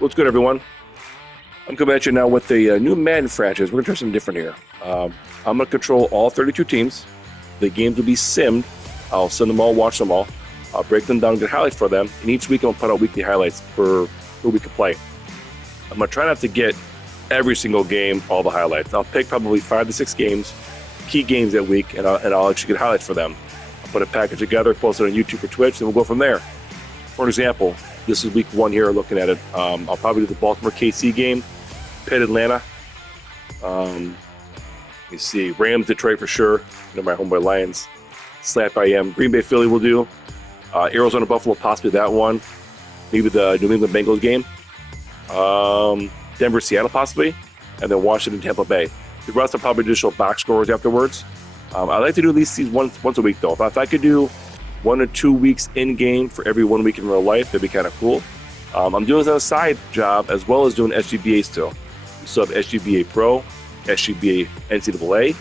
What's good, everyone? I'm coming at you now with a new Madden franchise. We're going to try something different here. I'm going to control all 32 teams. The games will be simmed. I'll send them all, watch them all. I'll break them down, get highlights for them. And each week, I'll put out weekly highlights for who we can play. I'm going to try not to get every single game, all the highlights. I'll pick probably 5 to 6 games, key games that week, and I'll actually get highlights for them. I'll put a package together, post it on YouTube or Twitch, and we'll go from there. For example, this is week 1 here, looking at it. I'll probably do the Baltimore KC game, Pitt Atlanta. You see Rams Detroit for sure. My homeboy Lions. Slap IM. Green Bay Philly will do. Arizona Buffalo, possibly that one. Maybe the New England Bengals game. Denver Seattle possibly. And then Washington Tampa Bay. The rest will probably just show box scores afterwards. I like to do at least these once a week though. If I could do 1 or 2 weeks in game for every 1 week in real life, that'd be kind of cool. I'm doing this as a side job as well as doing SGBA still. We still have SGBA Pro, SGBA NCAA,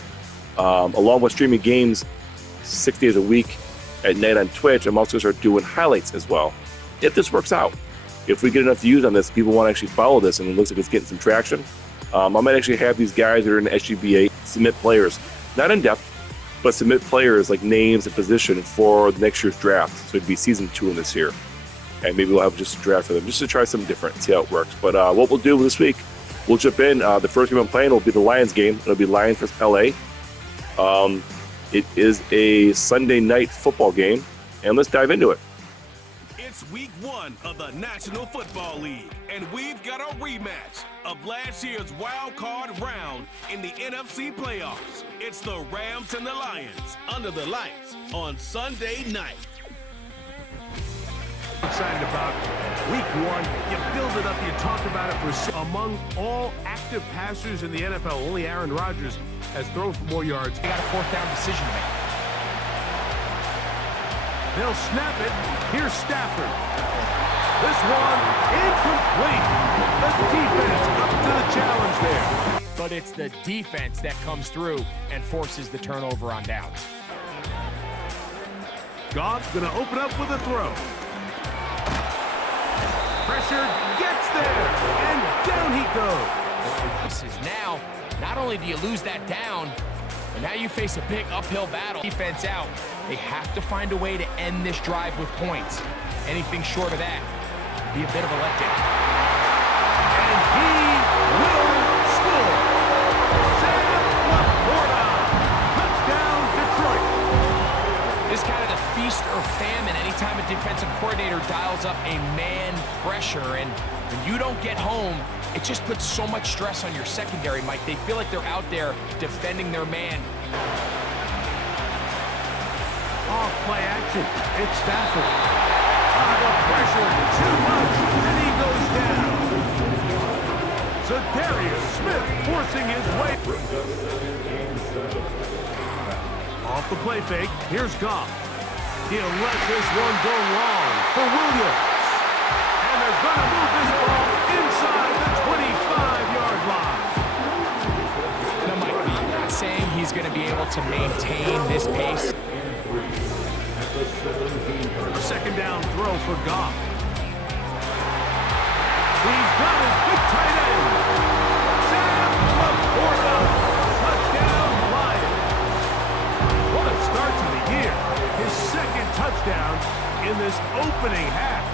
along with streaming games 6 days a week at night on Twitch. I'm also going to start doing highlights as well. If this works out, if we get enough views on this, people want to actually follow this and it looks like it's getting some traction, I might actually have these guys that are in the SGBA submit players, not in depth, but submit players like names and position for next year's draft. So it'd be season 2 in this year. And maybe we'll have just a draft for them, just to try something different, see how it works. But what we'll do this week, we'll jump in. The first game I'm playing will be the Lions game. It'll be Lions versus LA. It is a Sunday night football game, and let's dive into it. It's week 1 of the National Football League, and we've got a rematch of last year's wild card round in the NFC playoffs. It's the Rams and the Lions under the lights on Sunday night. Excited about week 1. You build it up, you talk about it for among all active passers in the NFL. Only Aaron Rodgers has thrown for more yards. They got a 4th down decision to make. They'll snap it. Here's Stafford. This one incomplete. The defense up to the challenge there. But it's the defense that comes through and forces the turnover on downs. Goff's going to open up with a throw. Pressure gets there, and down he goes. This is now, not only do you lose that down, but now you face a big uphill battle. Defense out. They have to find a way to end this drive with points. Anything short of that would be a bit of a letdown. And he will score. Sam Laporta. Touchdown, Detroit. This is kind of the feast or famine anytime a defensive coordinator dials up a man pressure, and when you don't get home, it just puts so much stress on your secondary, Mike. They feel like they're out there defending their man. Off play action. It's Stafford. The pressure too much, and he goes down. So Darius Smith forcing his way. Off the play fake. Here's Goff. He'll let this one go long for Williams. And they're going to move this ball inside the 25-yard line. Now, Mike, I'm not saying he's going to be able to maintain this pace. A 2nd down throw for Goff. He's got his big tight end. Sam Laporta. Touchdown, Lions. What a start to the year. His 2nd touchdown in this opening half.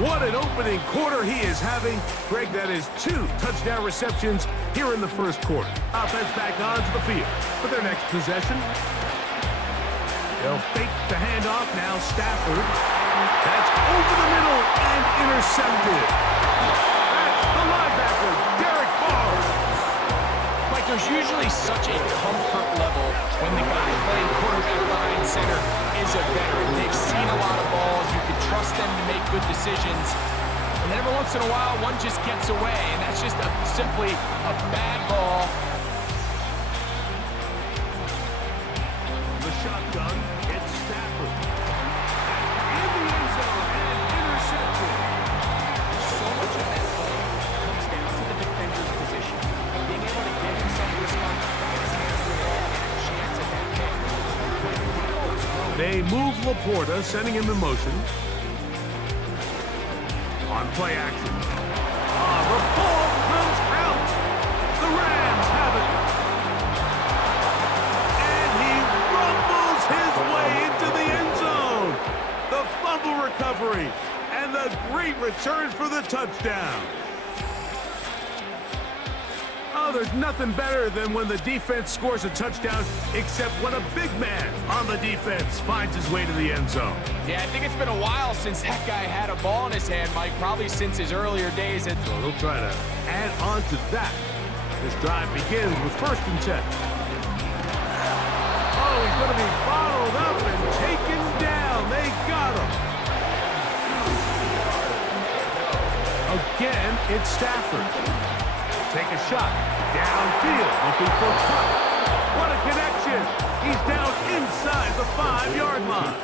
What an opening quarter he is having. Greg, that is 2 touchdown receptions here in the first quarter. Offense back onto the field for their next possession. They'll fake the handoff. Now Stafford. That's over the middle and intercepted. That's the linebacker, Derek Barr. Like, there's usually such a comfort level when the guy playing quarterback behind center is a veteran. They've seen a lot of balls. You can trust them to make good decisions. And then every once in a while, one just gets away, and that's just simply a bad ball. The shotgun, it's Stafford. In the end zone and intercepted. So much of that play comes down to the defender's position. Being able to get himself to respond, get his hands to the ball, and a chance at that pick. They move Laporta, sending him in motion. on play action. The ball comes out. The Rams have it. And he rumbles his way into the end zone. The fumble recovery and the great return for the touchdown. Oh, there's nothing better than when the defense scores a touchdown, except when a big man on the defense finds his way to the end zone. Yeah, I think it's been a while since that guy had a ball in his hand, Mike, probably since his earlier days. So he'll try to add on to that. This drive begins with 1st and 10. Oh, he's going to be bottled up and taken down. They got him. Again, it's Stafford. Take a shot. Downfield, looking for cut. What a connection. He's down inside the 5-yard line.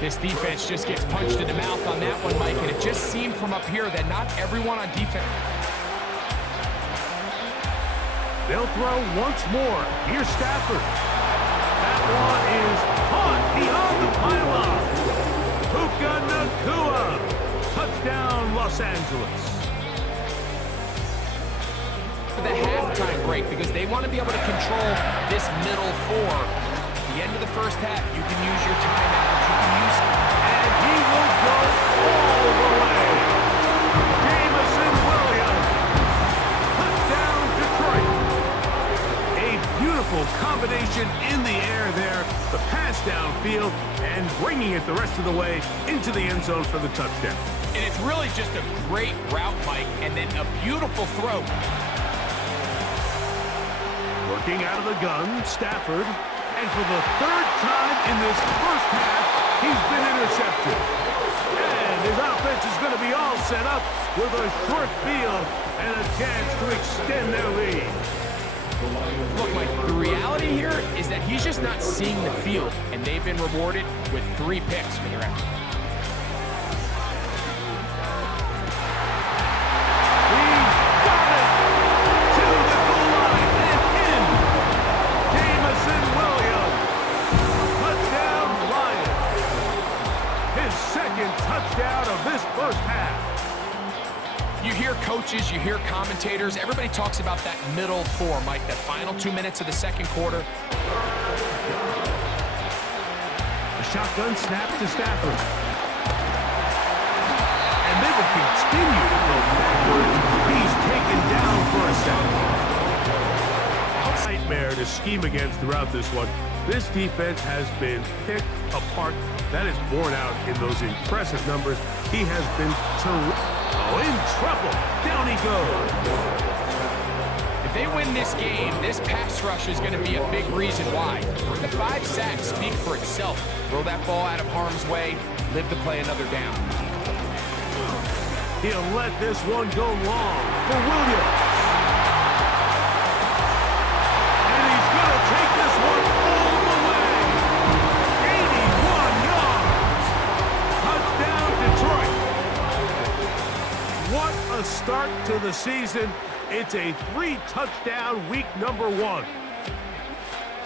This defense just gets punched in the mouth on that one, Mike, and it just seemed from up here that not everyone on defense. They'll throw once more. Here's Stafford. That one is caught beyond the pylon. Puka Nacua. Touchdown, Los Angeles. The halftime break, because they want to be able to control this middle 4. At the end of the first half, you can use your timeout. You can use, and he will go all the way. Jameson Williams. Touchdown, Detroit. A beautiful combination in the air there. The pass downfield and bringing it the rest of the way into the end zone for the touchdown. And it's really just a great route, Mike, and then a beautiful throw. Working out of the gun, Stafford. And for the 3rd time in this first half, he's been intercepted. And his offense is going to be all set up with a short field and a chance to extend their lead. Look, Mike, the reality here is that he's just not seeing the field, and they've been rewarded with 3 picks for their effort. Touchdown of this first half. You hear coaches, you hear commentators, everybody talks about that middle 4, Mike, that final 2 minutes of the second quarter. A shotgun snap to Stafford. And they will continue to go backwards. He's taken down for a second. Nightmare to scheme against throughout this one. This defense has been picked apart. That is borne out in those impressive numbers. He has been in trouble. Down he goes. If they win this game, this pass rush is going to be a big reason why. The 5 sacks speak for itself. Throw that ball out of harm's way, live to play another down. He'll let this one go long for Williams. And he's going to take this one all the way. 81 yards. Touchdown, Detroit. What a start to the season. It's a 3-touchdown week number 1.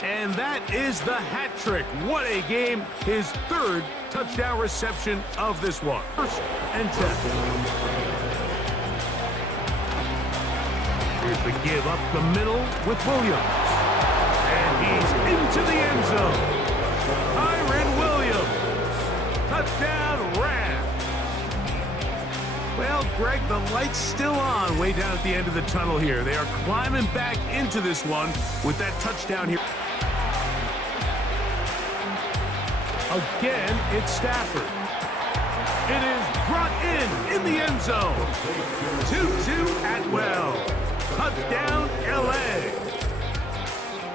And that is the hat trick. What a game. His 3rd touchdown reception of this one. 1st and 10. Here's the give up the middle with Williams. And he's into the end zone. Tyron Williams. Touchdown, Rams. Well, Greg, the light's still on way down at the end of the tunnel here. They are climbing back into this one with that touchdown here. Again, it's Stafford. It is brought in the end zone. Tutu Atwell. Touchdown, L.A.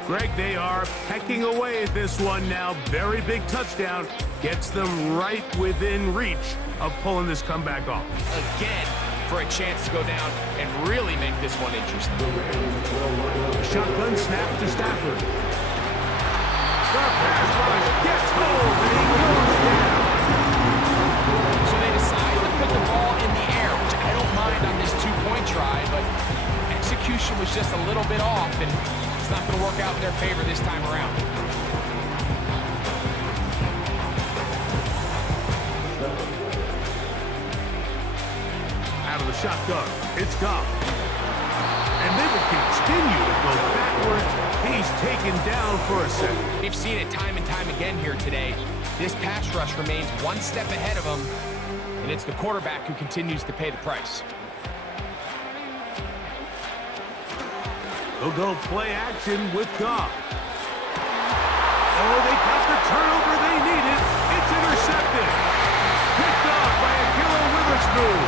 Greg, they are pecking away at this one now. Very big touchdown. Gets them right within reach of pulling this comeback off. Again, for a chance to go down and really make this one interesting. Shotgun snap to Stafford. The pass rush gets hold and he goes down. So they decide to put the ball in the air, which I don't mind on this 2-point try, but execution was just a little bit off, and it's not going to work out in their favor this time around. shotgun. It's Goff. And they would continue to go backwards. He's taken down for a second. We've seen it time and time again here today. This pass rush remains one step ahead of him, and it's the quarterback who continues to pay the price. They'll go play action with Goff. Oh, they got the turnover they needed. It's intercepted. Picked off by Akilo Witherspoon.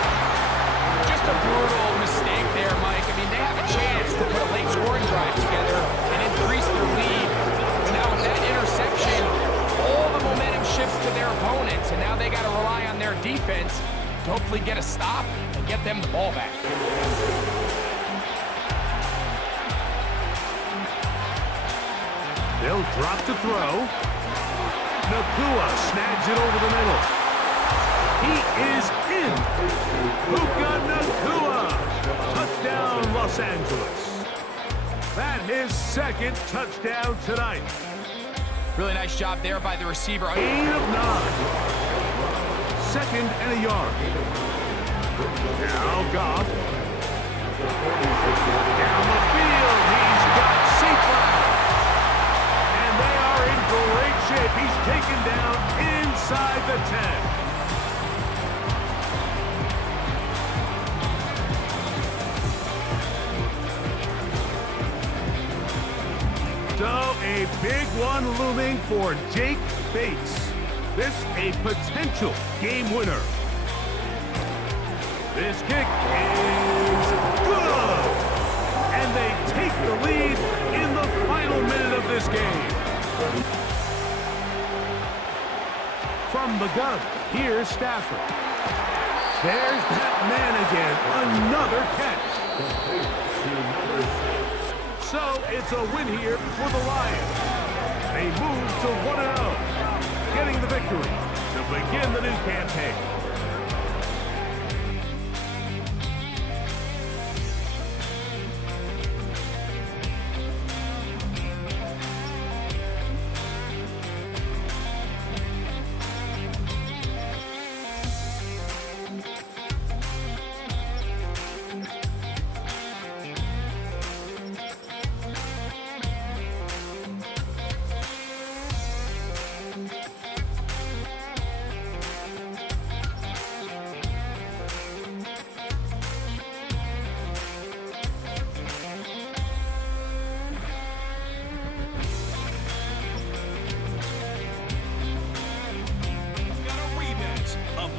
Just a brutal mistake there, Mike. I mean, they have a chance to put a late scoring drive together and increase their lead. But now with that interception, all the momentum shifts to their opponents, and now they got to rely on their defense to hopefully get a stop and get them the ball back. They'll drop to throw. Nakua snags it over the middle. He is in. Puka Nakua. Touchdown, Los Angeles. That's his second touchdown tonight. Really nice job there by the receiver. Gain of 9. Second and a yard. Now Goff. Down the field. He's got Seattle. And they are in great shape. He's taken down inside the 10. So a big one looming for Jake Bates. This a potential game winner. This kick is good. And they take the lead in the final minute of this game. From the gun, here's Stafford. There's that man again. Another catch. So it's a win here for the Lions. They move to 1-0, getting the victory to begin the new campaign.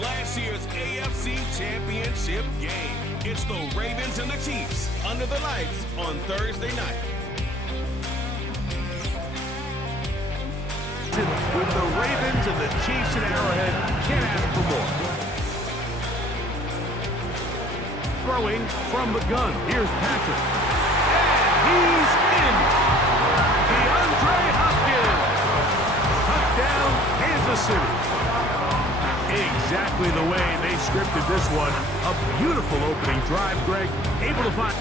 Last year's AFC Championship game. It's the Ravens and the Chiefs under the lights on Thursday night. With the Ravens and the Chiefs in Arrowhead, can't ask for more. Throwing from the gun, here's Patrick. And he's in. DeAndre Hopkins. Touchdown, Kansas City. Exactly the way they scripted this one. A beautiful opening drive, Greg. Able to find.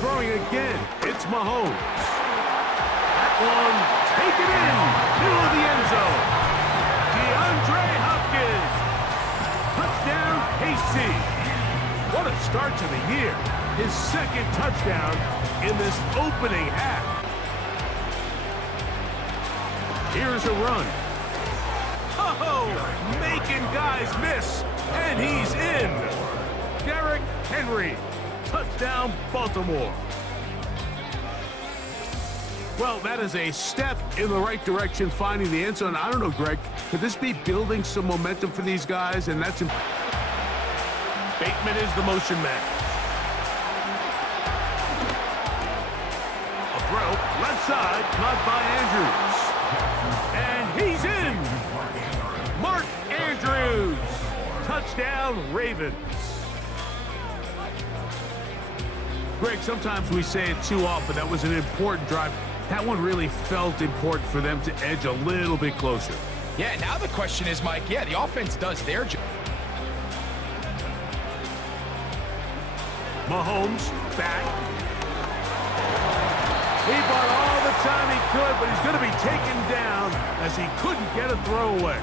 Throwing again. It's Mahomes. That one, take it in. Middle of the end zone. DeAndre Hopkins. Touchdown, KC. What a start to the year. His second touchdown in this opening half. Here's a run. Oh, making guys miss, and he's in. Derrick Henry, touchdown, Baltimore. Well, that is a step in the right direction, finding the end zone. I don't know, Greg, could this be building some momentum for these guys? And that's Bateman is the motion man. A throw, left side, caught by Andrews. And he's in. Mark Andrews. Touchdown, Ravens. Greg, sometimes we say it too often. That was an important drive. That one really felt important for them to edge a little bit closer. Yeah, now the question is, Mike, yeah, the offense does their job. Mahomes back. He bought all the time he could, but he's going to be taken down as he couldn't get a throw away.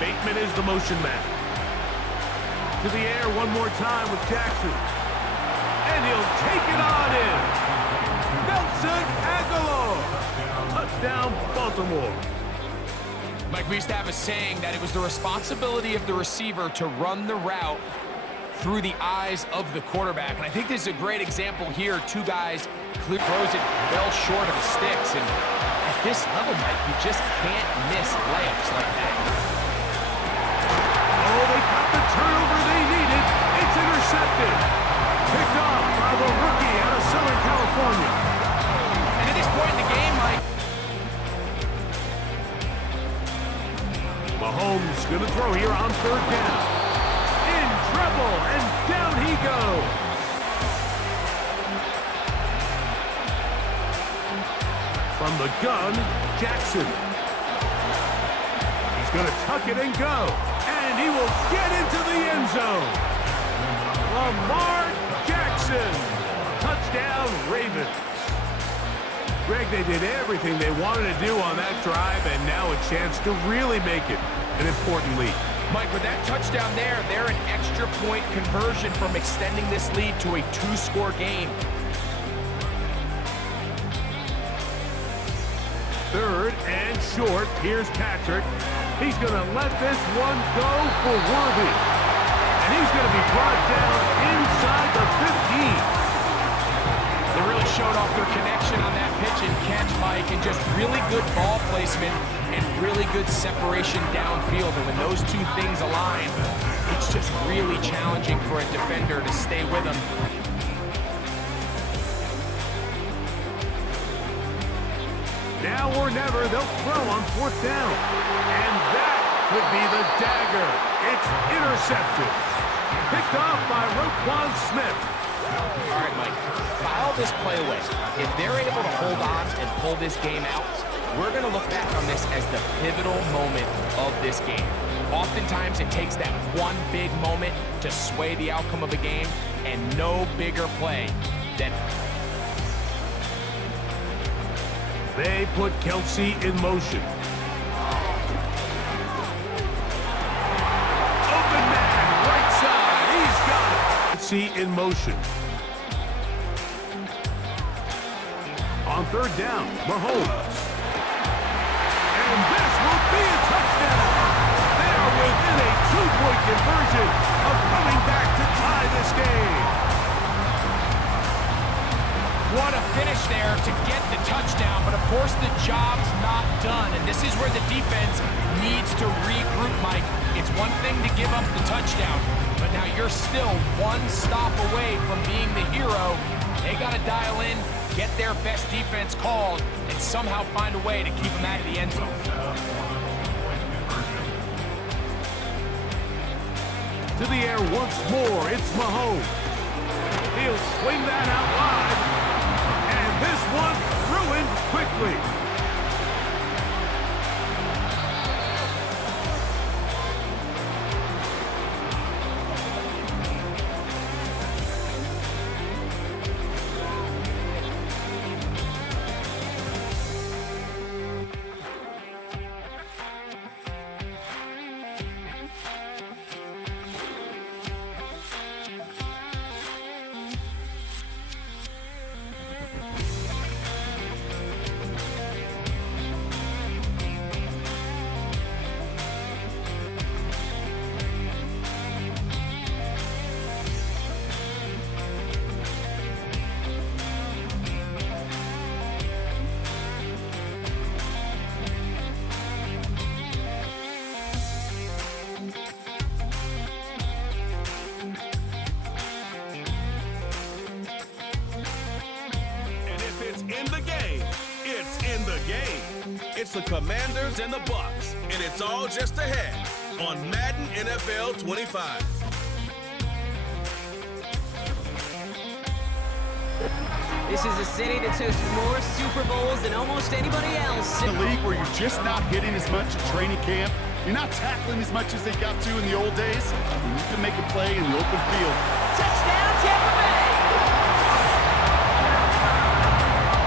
Bateman is the motion man. To the air one more time with Jackson. And he'll take it on in. Nelson Aguilar. Touchdown, Baltimore. Mike, we used to have a saying that it was the responsibility of the receiver to run the route through the eyes of the quarterback. And I think this is a great example here. Two guys, clear throws it well short of the sticks. And at this level, Mike, you just can't miss layups like that. Oh, they got the turnover they needed. It's intercepted. Picked off by the rookie out of Southern California. And at this point in the game, Mike, Mahomes going to throw here on third down. In trouble, and down he goes. From the gun, Jackson. He's going to tuck it and go. And he will get into the end zone. Lamar Jackson. Touchdown, Ravens. Greg, they did everything they wanted to do on that drive, and now a chance to really make it an important lead. Mike, with that touchdown there, they're an extra point conversion from extending this lead to a 2-score game. Third and short. Here's Patrick. He's going to let this one go for Worthy. And he's going to be brought down inside the 15. They really showed off their connection on that pitch and catch, Mike, and just really good ball placement and really good separation downfield. And when those two things align, it's just really challenging for a defender to stay with them. Now or never, they'll throw on fourth down. And that could be the dagger. It's intercepted. Picked off by Roquan Smith. All right, Mike, file this play away. If they're able to hold on and pull this game out, we're going to look back on this as the pivotal moment of this game. Oftentimes, it takes that one big moment to sway the outcome of a game, and no bigger play than... They put Kelsey in motion. Open man, right side. He's got it. Kelsey in motion. On third down, Mahomes. And this will be a touchdown. They are within a 2-point conversion of coming back to tie this game. What a finish there to get the touchdown, but of course the job's not done, and this is where the defense needs to regroup, Mike. It's one thing to give up the touchdown, but now you're still one stop away from being the hero. They got to dial in, get their best defense called, and somehow find a way to keep them out of the end zone. To the air once more, it's Mahomes. He'll swing that out wide. This one ruined quickly. It's the Commanders and the Bucks, and it's all just ahead on Madden NFL 25. This is a city that's hosted more Super Bowls than almost anybody else. In a league where you're just not hitting as much at training camp, you're not tackling as much as they got to in the old days, you need to make a play in the open field. Touchdown, Tampa Bay!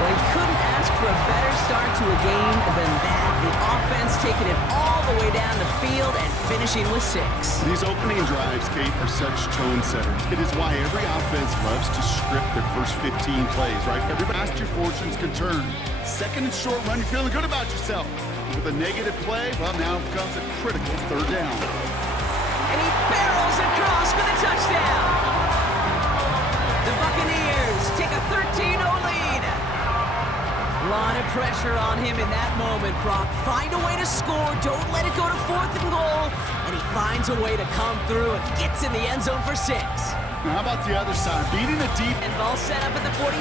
Well, you couldn't ask for a better start to a game than that. The offense taking it all the way down the field and finishing with 6. These opening drives, Kate, are such tone setters. It is why every offense loves to script their first 15 plays, right? Every past your fortunes can turn. Second and short run, you're feeling good about yourself. With a negative play, well, now comes a critical third down. And he barrels across for the touchdown. The Buccaneers take a 13-0 lead. A lot of pressure on him in that moment, Brock. Find a way to score. Don't let it go to 4th and goal. And he finds a way to come through and gets in the end zone for 6. Now, how about the other side? Beating a deep. And ball set up at the 48.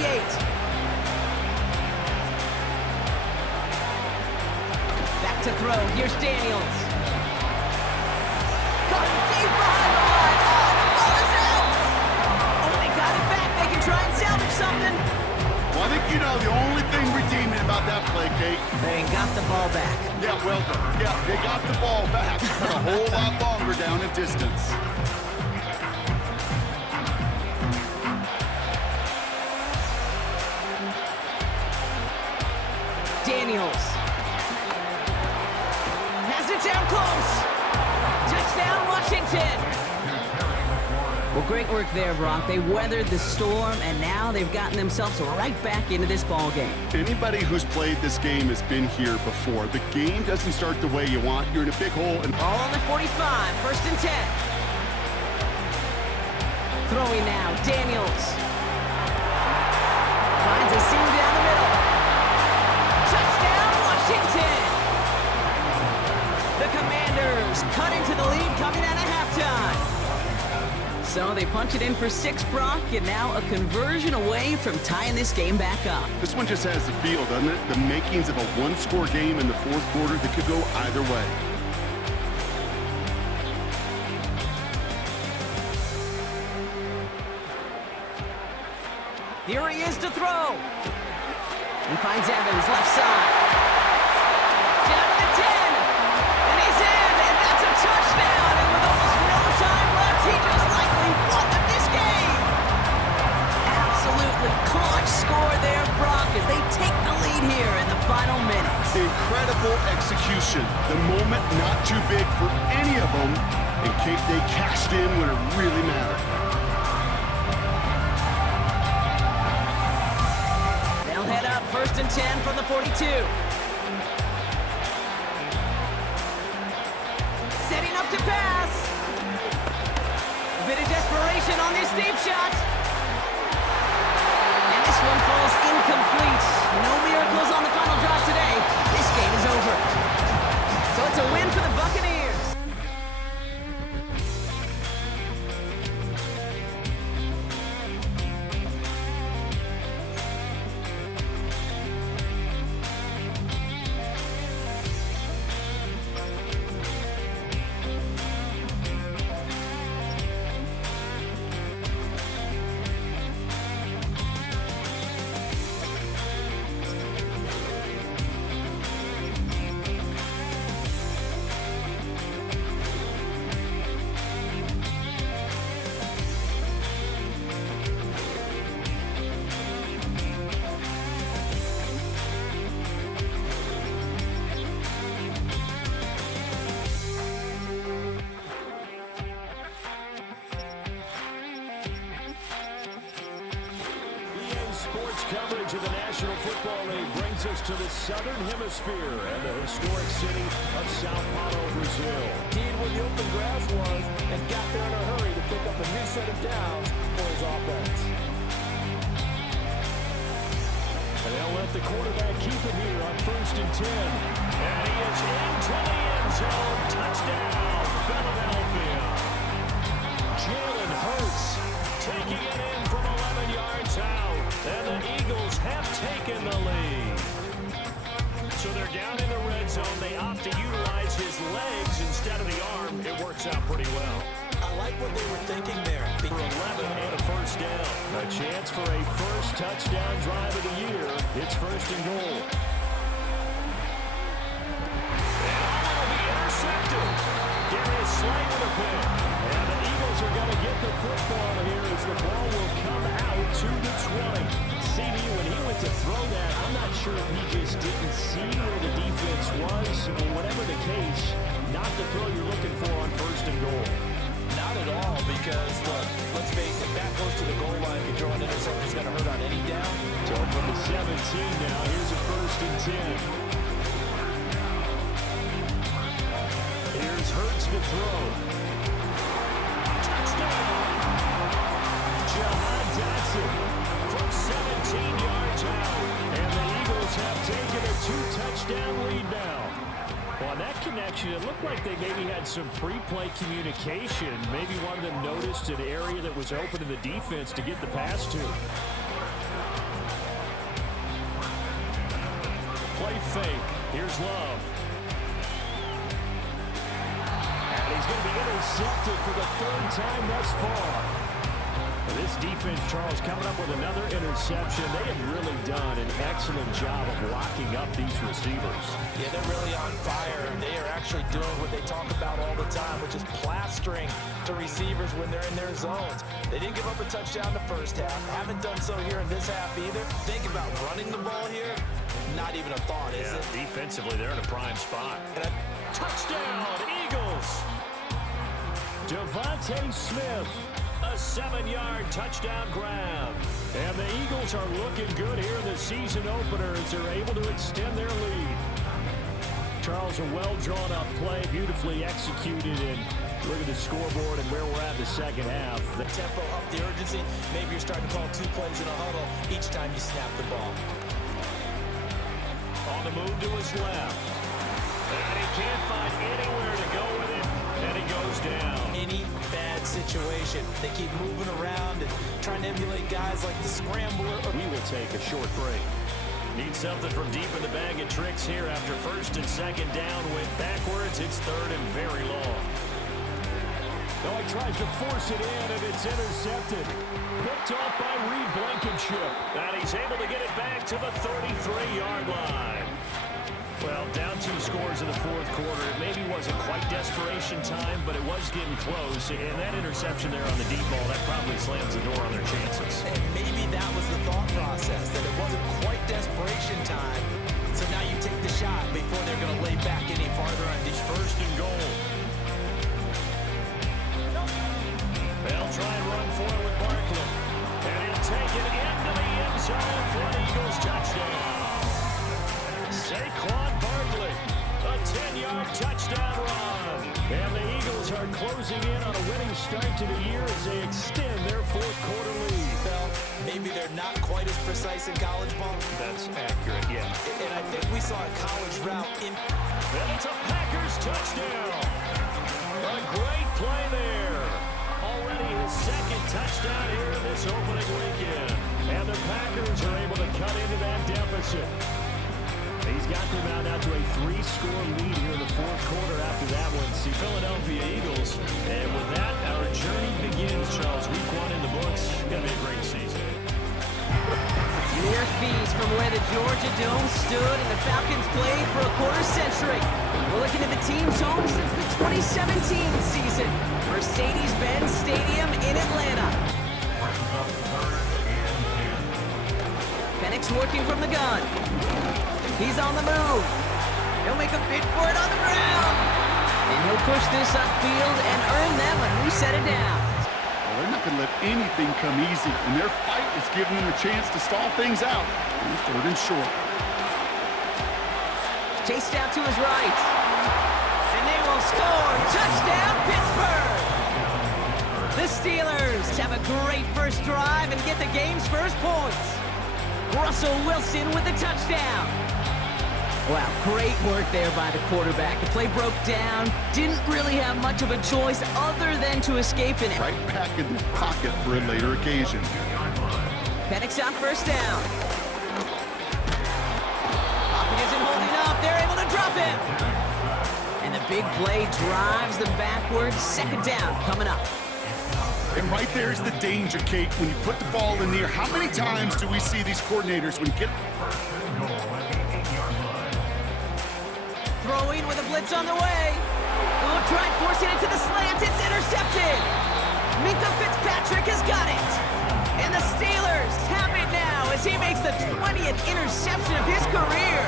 Back to throw. Here's Daniels. Cut deep behind the line. Oh, the ball is out. Oh, they got it back. They can try and salvage something. Well, I think you know the only thing redeeming about that play, Kate. They got the ball back. Yeah, well done. Yeah, they got the ball back, but a whole lot longer down in distance. Daniels. Has it down close. Touchdown, Washington. Well, great work there, Brock. They weathered the storm, and now they've gotten themselves right back into this ball game. Anybody who's played this game has been here before. The game doesn't start the way you want. You're in a big hole. And Ball on the 45, 1st and 10. Throwing now, Daniels. Finds a seam down the middle. Touchdown, Washington! The Commanders cut into the lead coming out of halftime. So they punch it in for 6, Brock, and now a conversion away from tying this game back up. this one just has the feel, doesn't it? The makings of a one-score game in the 4th quarter that could go either way. Here he is to throw. He finds Evans, left side. Down to the 10. And he's in, and that's a touchdown. And with almost no time left, he just likely won this game. Absolutely clutch score there, Brock, as they take the lead here in the final minutes. Incredible execution. The moment not too big for any of them. And Kate, they cashed in when it really mattered. They'll head up 1st and 10 from the 42. Setting up to pass. A bit of desperation on this deep shot. And this one falls incomplete. No miracles on the final drive today. This game is over. So it's a win for the Buccaneers. Coverage of the National Football League brings us to the Southern Hemisphere and the historic city of Sao Paulo, Brazil. Did where the open grass was and got there in a hurry to pick up a new set of downs for his offense. And they'll let the quarterback keep it here on 1st and 10. And he is into the end zone. Touchdown, Philadelphia. Jalen Hurts taking it in from 11 yards out. And the Eagles have taken the lead. So they're down in the red zone. They opt to utilize his legs instead of the arm. It works out pretty well. I like what they were thinking there. For 11 and a 1st down. A chance for a first touchdown drive of the year. It's 1st and goal. And will be intercepted. Darius Slay with a pick. And the Eagles are going to get the football here as the ball will come out to the 20. CD, when he went to throw that, I'm not sure if he just didn't see where the defense was, or whatever the case, not the throw you're looking for on because, look, let's face it, that goes to the goal line. If you throw an interception, it's going to hurt on any down. So from the 17 now, here's a 1st and 10. Here's Hurts to throw. Touchdown! Jahan Dotson from 17 yards out. And the Eagles have taken a 2-touchdown lead now. Well, on that connection, it looked like they maybe had some pre-play communication. Maybe one of them noticed an area that was open in the defense to get the pass to. Play fake. Here's Love. And he's going to be intercepted for the 3rd time thus far. This defense, Charles, coming up with another interception. They have really done an excellent job of locking up these receivers. Yeah, they're really on fire. They are actually doing what they talk about all the time, which is plastering to receivers when they're in their zones. They didn't give up a touchdown the first half. Haven't done so here in this half either. Think about running the ball here. Not even a thought, is it? Defensively, they're in a prime spot. Touchdown, Eagles! Devontae Smith. A 7-yard touchdown grab. And the Eagles are looking good here in the season opener as they're able to extend their lead. Charles, a well-drawn-up play, beautifully executed, and look at the scoreboard and where we're at in the second half. The tempo up, the urgency. Maybe you're starting to call 2 plays in a huddle each time you snap the ball. On the move to his left. And he can't find anywhere to go with it, and he goes down. Any bad situation, they keep moving around and trying to emulate guys like the scrambler. We will take a short break. Need something from deep in the bag of tricks here after 1st and 2nd down. Went backwards. It's 3rd and very long. No, he tries to force it in, and it's intercepted. Picked off by Reed Blankenship. And he's able to get it back to the 33-yard line. Well, down 2 scores in the 4th quarter. It maybe wasn't quite desperation time, but it was getting close. And that interception there on the deep ball, that probably slams the door on their chances. And maybe that was the thought process, that it wasn't quite desperation time. So now you take the shot before they're going to lay back any farther on this 1st and goal. They'll try and run for it with Barkley. And he'll take it into the end zone for an Eagles touchdown. Saquon Barkley, a 10-yard touchdown run. And the Eagles are closing in on a winning start to the year as they extend their 4th quarter lead. Well, maybe they're not quite as precise in college ball. That's accurate, yeah. And I think we saw a college route in. And it's a Packers touchdown. A great play there. Already his 2nd touchdown here in this opening weekend. And the Packers are able to cut into that deficit. He's got them out now to a 3-score lead here in the 4th quarter after that one. See, Philadelphia Eagles. And with that, our journey begins, Charles. Week 1 in the books. Going to be a great season. Mere feast from where the Georgia Dome stood and the Falcons played for a quarter-century. We're looking at the team's home since the 2017 season. Mercedes-Benz Stadium in Atlanta. Penix working from the gun. He's on the move. He'll make a bid for it on the ground. And he'll push this upfield and earn them a new set of downs. Well, they're not going to let anything come easy, and their fight is giving them a chance to stall things out. 3rd and short. Chased out to his right. And they will score. Touchdown, Pittsburgh! The Steelers have a great first drive and get the game's first points. Russell Wilson with the touchdown. Wow, great work there by the quarterback. The play broke down. Didn't really have much of a choice other than to escape in it. Right back in the pocket for a later occasion. Penix on 1st down. Pocket isn't holding up. They're able to drop him. And the big play drives them backwards. 2nd down coming up. And right there is the danger, Kate, when you put the ball in the air. How many times do we see these coordinators when you get... Throwing with a blitz on the way. Oh, tried forcing it to the slant. It's intercepted. Minka Fitzpatrick has got it. And the Steelers have it now as he makes the 20th interception of his career.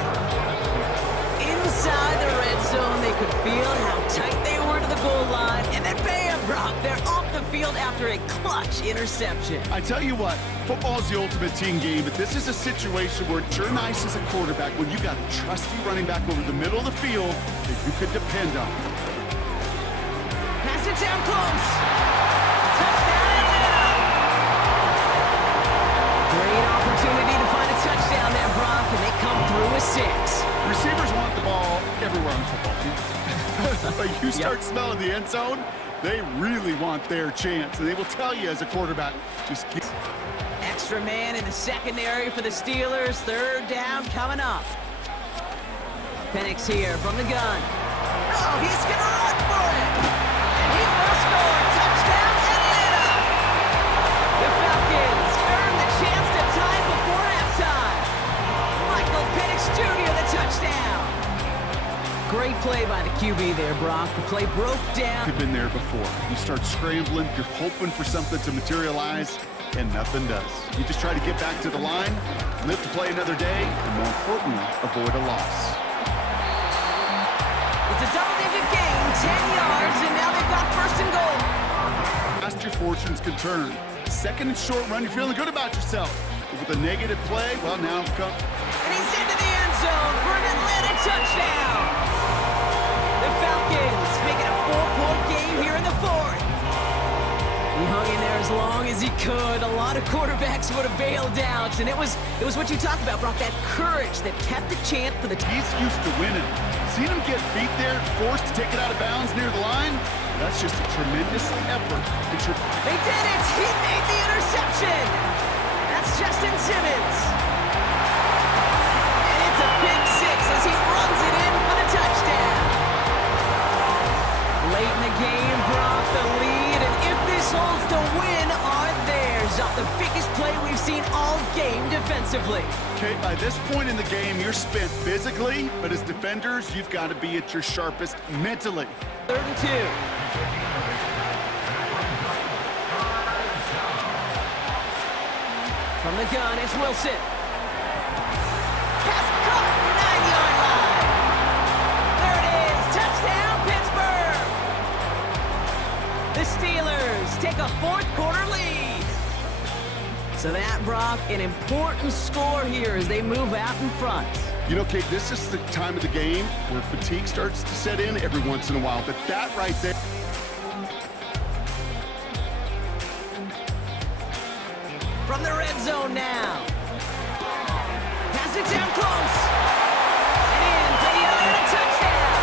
Inside the red zone, they could feel how tight they were to the goal line. And then bam, Brock, they're off the field after a clutch interception. I tell you what, football is the ultimate team game, but this is a situation where you're nice as a quarterback when you got a trusty running back over the middle of the field that you could depend on. Pass it down close. Touchdown, Atlanta. Great opportunity to find a touchdown there, Brock, and they come through with 6. Receivers want the ball everywhere on the football field. But you start smelling the end zone, they really want their chance. And they will tell you as a quarterback, just keep... Extra man in the secondary for the Steelers. 3rd down coming up. Penix here from the gun. Oh, he's going to run for it. And he will score. Touchdown, Atlanta. The Falcons earn the chance to tie before halftime. Michael Penix Jr. the touchdown. Great play by the QB there, Brock. The play broke down. You've been there before. You start scrambling, you're hoping for something to materialize, and nothing does. You just try to get back to the line, live to play another day, and more importantly, avoid a loss. It's a double-digit gain, 10 yards, and now they've got 1st and goal. Fast your fortunes can turn. 2nd and short run, you're feeling good about yourself. But with a negative play, well, now come... And he's into the end zone for an Atlanta touchdown. The Falcons make it a 4-point game here in the 4th. He hung in there as long as he could. A lot of quarterbacks would have bailed out, and it was what you talked about, Brock, that courage that kept the chant for the team. He's used to winning. Seeing him get beat there, forced to take it out of bounds near the line, that's just a tremendous effort. They did it! He made the interception! That's Justin Simmons. And it's a pick 6 as he runs it in for the touchdown. Late in the game, Brock, the lead, and if this holds, the win are theirs off the biggest play we've seen all game defensively. Okay, by this point in the game, you're spent physically, but as defenders, you've got to be at your sharpest mentally. 3rd and 2. From the gun, it's Wilson. Pass caught, 9-yard line. There it is, touchdown, Pittsburgh. The Steelers take a 4th quarter lead. So that, Brock, an important score here as they move out in front. You know, Kate, this is the time of the game where fatigue starts to set in every once in a while, but that right there... From the red zone now. Pass it down close. And in for the Atlanta touchdown.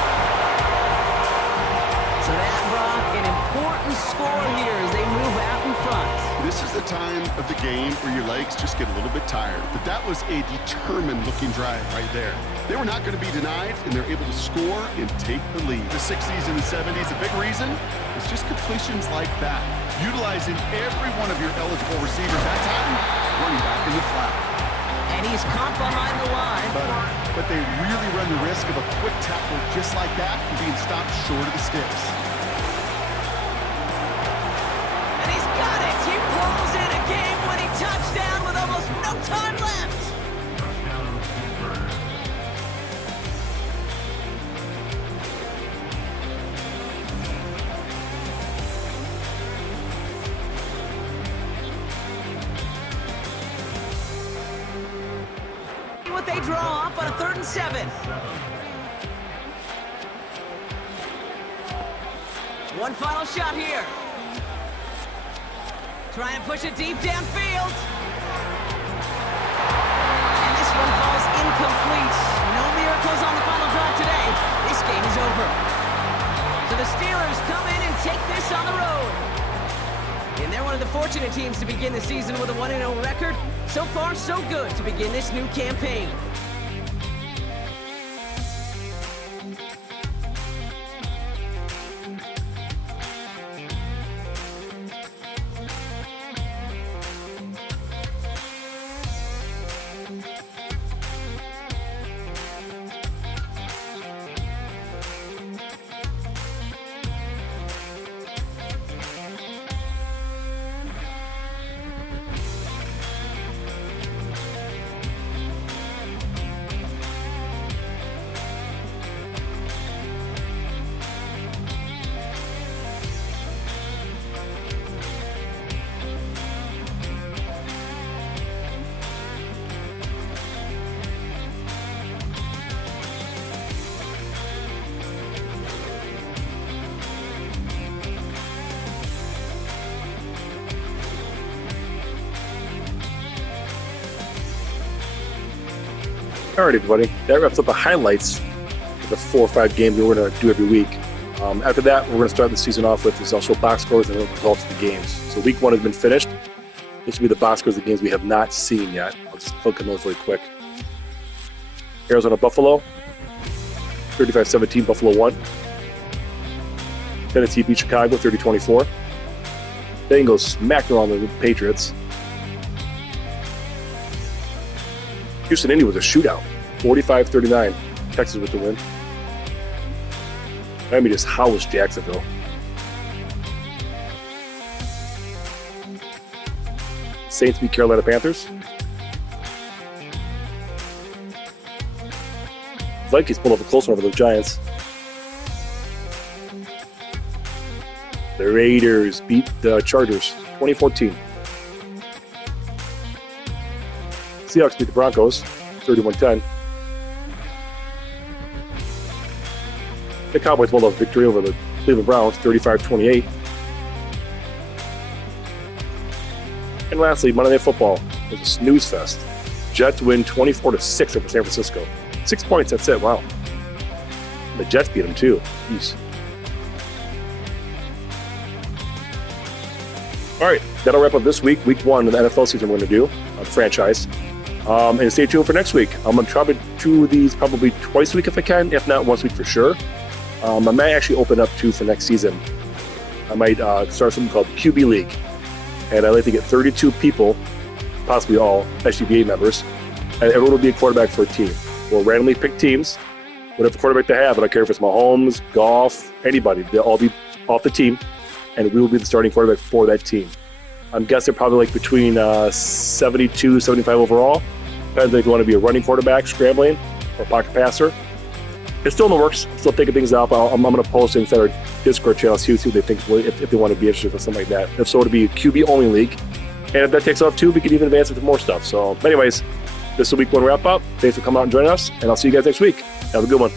So that, Brock, an important score here as they move out in front. This is the time of the game where your legs just get a little bit tired, but that was a determined-looking drive right there. They were not going to be denied, and they're able to score and take the lead. The 60s and the 70s, a big reason is just completions like that. Utilizing every one of your eligible receivers that time, running back in the flat. And he's caught behind the line. But they really run the risk of a quick tackle just like that and being stopped short of the sticks. And he's got it. He pulls in a game-winning touchdown with almost no time left. What they draw up on a 3rd and 7. One final shot here. Trying to push it deep downfield. And this one falls incomplete. No miracles on the final drive today. This game is over. So the Steelers come in and take this on the road. And they're one of the fortunate teams to begin the season with a 1-0 record. So far, so good to begin this new campaign. All right, everybody. That wraps up the highlights of the 4 or 5 games we're going to do every week. After that, we're going to start the season off with the actual box scores and the results of the games. So week 1 has been finished. This will be the box scores of the games we have not seen yet. I'll just click on those really quick. Arizona Buffalo, 35-17, Buffalo won. Tennessee beat Chicago, 30-24. Bengals smacked around the Patriots. Houston, Indy was a shootout, 45-39. Texas with the win. Miami just housed Jacksonville. Saints beat Carolina Panthers. Vikings pulled up a close one over the Giants. The Raiders beat the Chargers, 2014. Seahawks beat the Broncos, 31-10. The Cowboys pulled off a victory over the Cleveland Browns, 35-28. And lastly, Monday Night Football was a snooze fest. Jets win 24-6 over San Francisco. 6 points, that's it, wow. The Jets beat them too, jeez. All right, that'll wrap up this week, week 1 of the NFL season we're going to do, the franchise. And stay tuned for next week. I'm going to try to do these probably twice a week if I can, if not once a week for sure. I might actually open up too for next season. I might start something called QB League. And I'd like to get 32 people, possibly all SGBA members, and everyone will be a quarterback for a team. We'll randomly pick teams, whatever quarterback they have. I don't care if it's Mahomes, Goff, anybody. They'll all be off the team, and we will be the starting quarterback for that team. I'm guessing probably like between 72, 75 overall. Depends if you want to be a running quarterback, scrambling, or pocket passer. It's still in the works. Still thinking things out. But I'm going to post it inside our Discord channel, see what they think, if they want to be interested in something like that. If so, it'll be a QB-only league. And if that takes off too, we can even advance into more stuff. So anyways, this is week 1 wrap-up. Thanks for coming out and joining us, and I'll see you guys next week. Have a good one.